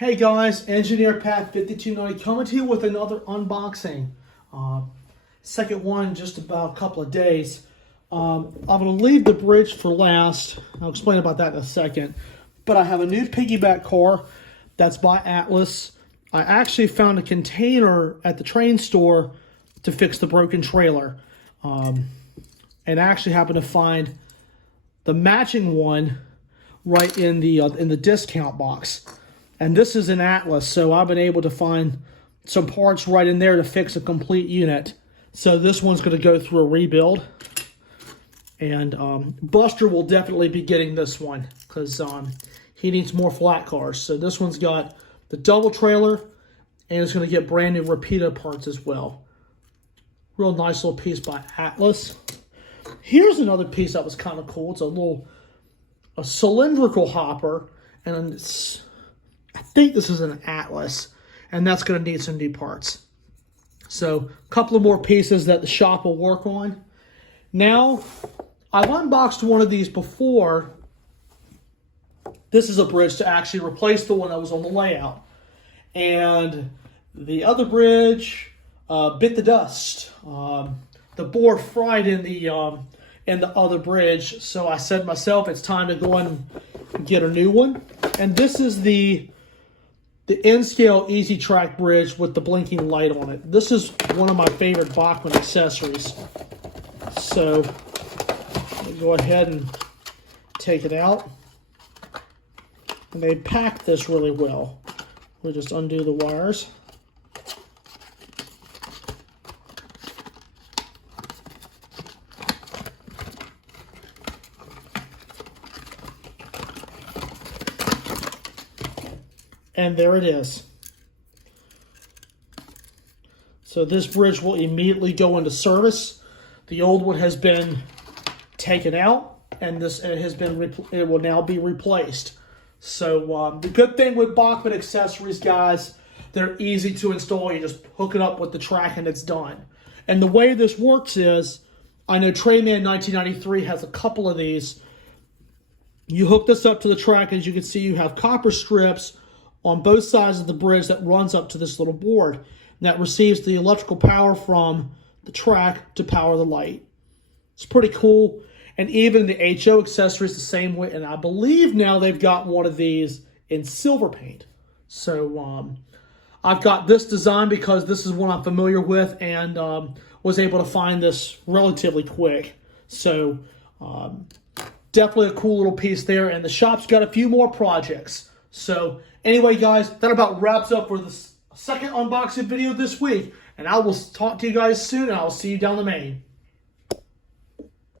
Hey guys, Engineer Pat 5290 coming to you with another unboxing. Second one in just about a couple of days. I'm going to leave the bridge for last. I'll explain about that in a second. But I have a new piggyback car that's by Atlas. I actually found a container at the train store to fix the broken trailer. And I actually happened to find the matching one right in the discount box. And this is an Atlas, so I've been able to find some parts right in there to fix a complete unit. So this one's going to go through a rebuild. And Buster will definitely be getting this one because he needs more flat cars. So this one's got the double trailer, and it's going to get brand new Rapido parts as well. Real nice little piece by Atlas. Here's another piece that was kind of cool. It's a cylindrical hopper, and I think this is an Atlas, and that's going to need some new parts. So a couple of more pieces that the shop will work on. Now, I've unboxed one of these before. This is a bridge to actually replace the one that was on the layout. And the other bridge bit the dust. The board fried in the other bridge. So I said to myself, it's time to go and get a new one. And this is the N-Scale Easy Track bridge with the blinking light on it. This is one of my favorite Bachmann accessories. So I'll go ahead and take it out. And they packed this really well. We'll just undo the wires. And there it is. So this bridge will immediately go into service. The old one has been taken out, and it will now be replaced. So the good thing with Bachmann accessories, guys, they're easy to install. You just hook it up with the track and it's done. And the way this works is, I know Trayman 1993 has a couple of these. You hook this up to the track, as you can see, you have copper strips on both sides of the bridge that runs up to this little board that receives the electrical power from the track to power the light. It's pretty cool. And even the HO accessory is the same way. And I believe now they've got one of these in silver paint. So I've got this design because this is one I'm familiar with, and was able to find this relatively quick. So definitely a cool little piece there. And the shop's got a few more projects. So anyway, guys, that about wraps up for the second unboxing video this week. And I will talk to you guys soon, and I'll see you down the main.